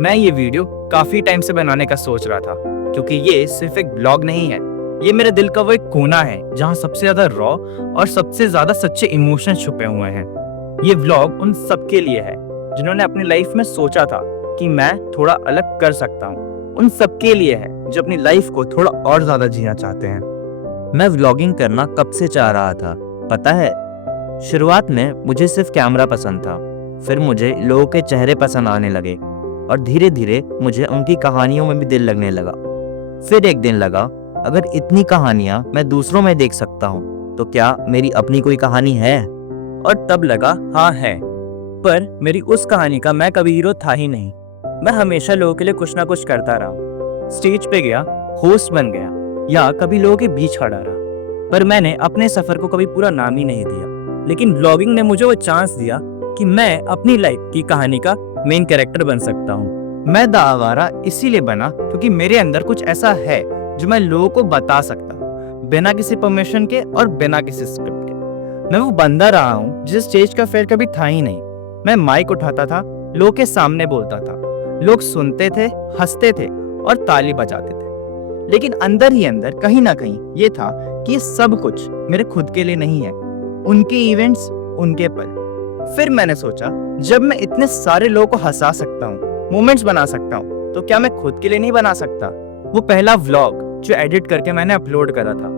मैं ये वीडियो काफी टाइम से बनाने का सोच रहा था, क्योंकि ये सिर्फ एक ब्लॉग नहीं है। ये मेरे दिल का वो एक कोना है जहाँ सबसे ज्यादा रॉ और सबसे ज्यादा सच्चे इमोशन छुपे हुए हैं। ये व्लॉग उन सबके लिए है जिन्होंने अपनी लाइफ में सोचा था कि मैं थोड़ा अलग कर सकता हूँ। उन सबके लिए है जो अपनी लाइफ को थोड़ा और ज्यादा जीना चाहते हैं। मैं व्लॉगिंग करना कब से चाह रहा था, पता है। शुरुआत में मुझे सिर्फ कैमरा पसंद था, फिर मुझे लोगों के चेहरे पसंद आने लगे और धीरे धीरे मुझे उनकी कहानियों में भी दिल लगने लगा। फिर एक दिन लगा, अगर इतनी कहानियां मैं दूसरों में देख सकता हूँ तो क्या मेरी अपनी कोई कहानी है। और तब लगा हाँ है, पर मेरी उस कहानी का मैं कभी हीरो था ही नहीं। मैं हमेशा लोगों के लिए कुछ ना कुछ करता रहा। स्टेज पे गया, होस्ट बन गया, या कभी लोगों के बीच खड़ा रहा, पर मैंने अपने सफर को कभी पूरा नाम ही नहीं दिया। लेकिन व्लॉगिंग ने मुझे वो चांस दिया कि मैं अपनी लाइफ की कहानी का मेन कैरेक्टर बन सकता हूँ। मैं द आवारा इसीलिए बना क्योंकि मेरे अंदर कुछ ऐसा है जो मैं लोगों को बता सकता हूँ, बिना किसी परमिशन के और बिना किसी स्क्रिप्ट के। मैं वो बंदा रहा हूँ जिस स्टेज का फेयर कभी था ही नहीं। मैं माइक उठाता था, लोगों के सामने बोलता था, लोग सुनते थे, हंसते थे और ताली बजाते थे। लेकिन अंदर ही अंदर कहीं ना कहीं ये था कि ये सब कुछ मेरे खुद के लिए नहीं है, उनके इवेंट्स, उनके पल। फिर मैंने सोचा, जब मैं इतने सारे लोगों को हंसा सकता हूँ, मोमेंट्स बना सकता हूँ, तो क्या मैं खुद के लिए नहीं बना सकता। वो पहला व्लॉग जो एडिट करके मैंने अपलोड करा था,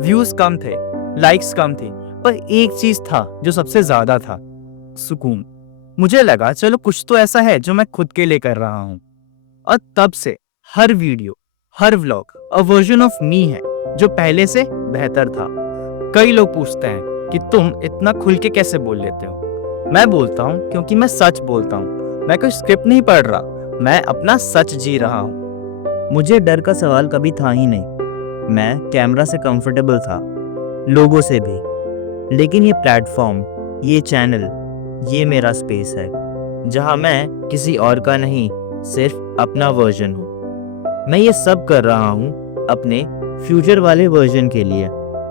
व्यूज कम थे, लाइक्स कम थी, पर एक चीज था जो सबसे ज्यादा था, सुकून। मुझे लगा चलो कुछ तो ऐसा है जो मैं खुद के लिए कर रहा हूँ। और तब से हर वीडियो, हर vlog a version of me है जो पहले से बेहतर था। कई लोग पूछते हैं कि तुम इतना खुल के कैसे बोल लेते हो। मैं बोलता हूँ क्योंकि मैं सच बोलता हूँ। मैं कोई स्क्रिप्ट नहीं पढ़ रहा, मैं अपना सच जी रहा हूँ। मुझे डर का सवाल कभी था ही नहीं। मैं कैमरा से कंफर्टेबल था, लोगों से भी। लेकिन ये प्लेटफॉर्म, ये चैनल, ये मेरा स्पेस है जहाँ मैं किसी और का नहीं, सिर्फ अपना वर्जन हूँ। मैं ये सब कर रहा हूँ अपने फ्यूचर वाले वर्जन के लिए,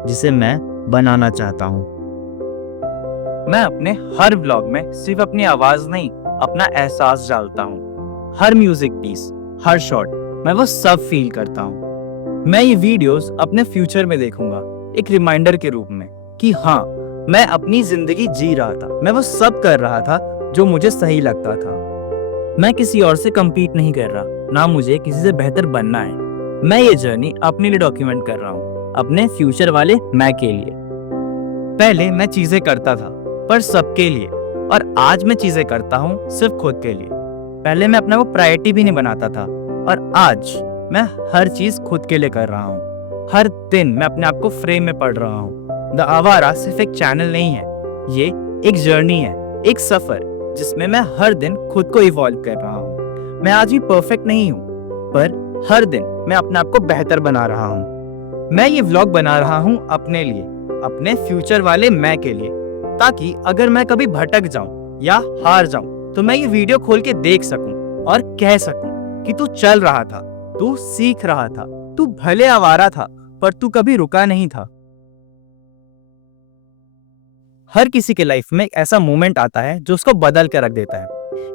जिसे मैं बनाना चाहता हूँ। मैं अपने हर व्लॉग में सिर्फ अपनी आवाज नहीं, अपना एहसास डालता हूँ। हर म्यूजिक पीस, हर शॉट, मैं वो सब फील करता हूँ। मैं ये वीडियोस अपने फ्यूचर में देखूंगा, एक रिमाइंडर के रूप में कि हाँ, मैं अपनी जिंदगी जी रहा था, मैं वो सब कर रहा था जो मुझे सही लगता था। मैं किसी और से compete नहीं कर रहा, ना मुझे किसी से बेहतर बनना है। मैं ये जर्नी अपने लिए डॉक्यूमेंट कर रहा हूँ, अपने फ्यूचर वाले मैं के लिए। पहले मैं चीजें करता था पर सबके लिए, और आज मैं चीजें करता हूँ सिर्फ खुद के लिए। पहले मैं अपना को प्रायोरिटी भी नहीं बनाता था, और आज मैं हर चीज खुद के लिए कर रहा हूँ। हर दिन मैं अपने आप को फ्रेम में पढ़ रहा हूँ। द आवारा सिर्फ एक चैनल नहीं है, ये एक जर्नी है, एक सफर जिसमें मैं हर दिन खुद को इवॉल्व कर रहा हूँ। मैं आज भी परफेक्ट नहीं हूँ, पर हर दिन मैं अपने आप को बेहतर बना रहा हूँ। मैं ये व्लॉग बना रहा हूँ अपने लिए, अपने फ्यूचर वाले मैं के लिए, ताकि अगर मैं कभी भटक जाऊं या हार जाऊं तो मैं ये वीडियो खोल के देख सकूं और कह सकूं कि तू चल रहा था, तू सीख रहा था, तू भले आवारा था पर तू कभी रुका नहीं था। हर किसी के लाइफ में एक ऐसा मोमेंट आता है जो उसको बदल कर रख देता है।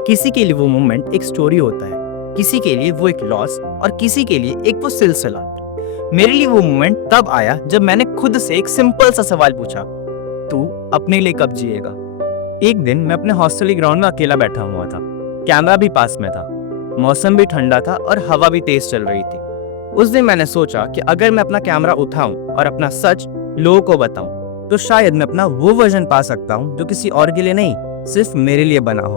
किसी के लिए वो मोमेंट एक स्टोरी होता है, किसी के लिए वो एक लॉस, और किसी के लिए एक वो सिलसिला। मेरे लिए वो मोमेंट तब आया जब मैंने खुद से एक सिंपल सा सवाल पूछा, तू अपने लिए कब जिएगा। एक दिन मैं अपने हॉस्टल के ग्राउंड में अकेला बैठा हुआ था, कैमरा भी पास में था, मौसम भी ठंडा था और हवा भी तेज चल रही थी। उस दिन मैंने सोचा कि अगर मैं अपना कैमरा उठाऊं और अपना सच लोगों को बताऊं तो शायद मैं अपना वो वर्जन पा सकता हूं जो किसी और के लिए नहीं, सिर्फ मेरे लिए बना हो।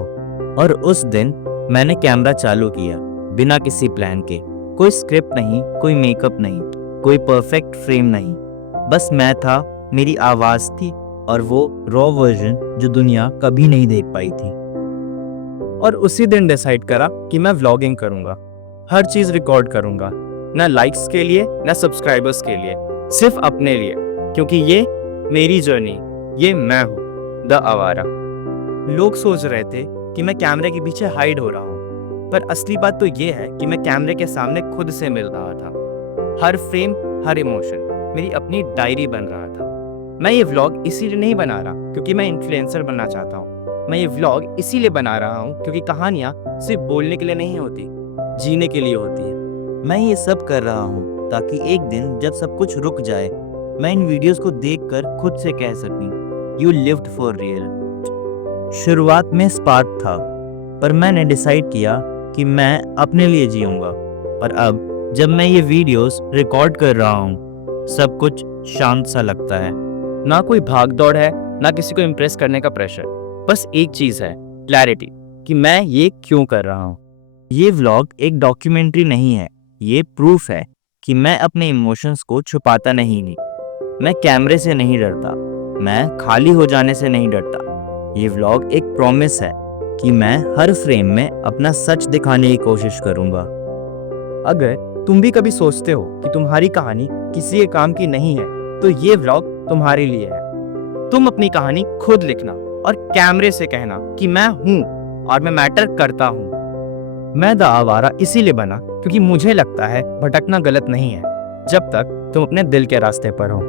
और उस दिन मैंने कैमरा चालू किया, बिना किसी प्लान के। कोई स्क्रिप्ट नहीं, कोई मेकअप नहीं, कोई परफेक्ट फ्रेम नहीं, बस मैं था, मेरी आवाज थी, और वो रॉ वर्जन जो दुनिया कभी नहीं देख पाई थी। और उसी दिन डिसाइड करा कि मैं व्लॉगिंग करूंगा, हर चीज रिकॉर्ड करूंगा, ना लाइक्स के लिए ना सब्सक्राइबर्स के लिए, सिर्फ अपने लिए, क्योंकि ये मेरी जर्नी, ये मैं हूँ, द आवारा। लोग सोच रहे थे कि मैं कैमरे के पीछे हाइड हो रहा हूँ, पर असली बात तो ये है कि मैं कैमरे के सामने खुद से मिल रहा था। हर फ्रेम, हर इमोशन मेरी अपनी डायरी बन रहा था। मैं ये व्लॉग इसीलिए नहीं बना रहा क्योंकि मैं इन्फ्लुएंसर बनना चाहता हूँ, मैं ये व्लॉग इसीलिए बना रहा हूँ क्योंकि कहानियाँ सिर्फ बोलने के लिए नहीं होती, जीने के लिए होती है। मैं ये सब कर रहा हूँ ताकि एक दिन जब सब कुछ रुक जाए, मैं इन वीडियोस को देखकर खुद से कह सकूं, यू लिव्ड फॉर रियल। शुरुआत में स्पार्क था, पर मैंने डिसाइड किया कि मैं अपने लिए जीऊंगा। पर अब जब मैं ये वीडियोस रिकॉर्ड कर रहा हूँ, सब कुछ शांत सा लगता है। ना कोई भाग दौड़ है, ना किसी को इम्प्रेस करने का प्रेशर। बस एक चीज़ है, क्लैरिटी, कि मैं ये क्यों कर रहा हूँ। ये व्लॉग एक डॉक्यूमेंट्री नहीं है, ये प्रूफ है कि मैं अपने इमोशंस को छुपाता नहीं। मैं कैमरे से नहीं डरता, मैं खाली हो जाने से नहीं डरता। ये व्लॉग एक प्रॉमिस है कि मैं हर फ्रेम में अपना सच दिखाने की कोशिश करूंगा। अगर तुम भी कभी सोचते हो कि तुम्हारी कहानी किसी के काम की नहीं है, तो ये व्लॉग तुम्हारे लिए है। तुम अपनी कहानी खुद लिखना और कैमरे से कहना कि मैं हूँ और मैं मैटर करता हूँ। मैं द आवारा इसीलिए बना क्योंकि मुझे लगता है भटकना गलत नहीं है, जब तक तुम अपने दिल के रास्ते पर हो।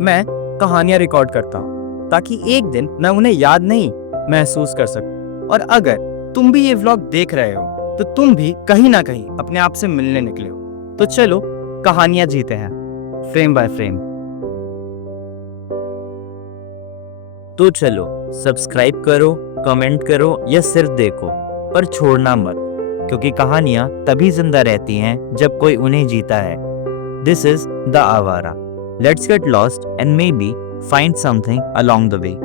मैं कहानियां रिकॉर्ड करता हूँ ताकि एक दिन मैं उन्हें याद नहीं, महसूस कर सकूं। और अगर तुम भी ये व्लॉग देख रहे हो तो तुम भी कहीं ना कहीं अपने आप से मिलने निकले हो। तो चलो कहानियां जीते हैं, फ्रेम बाय फ्रेम। तो चलो सब्सक्राइब करो, कमेंट करो या सिर्फ देखो, पर छोड़ना मत, क्योंकि कहानियां तभी जिंदा रहती हैं जब कोई उन्हें जीता है। दिस इज द आवारा। Let's get lost and may be find something along the way.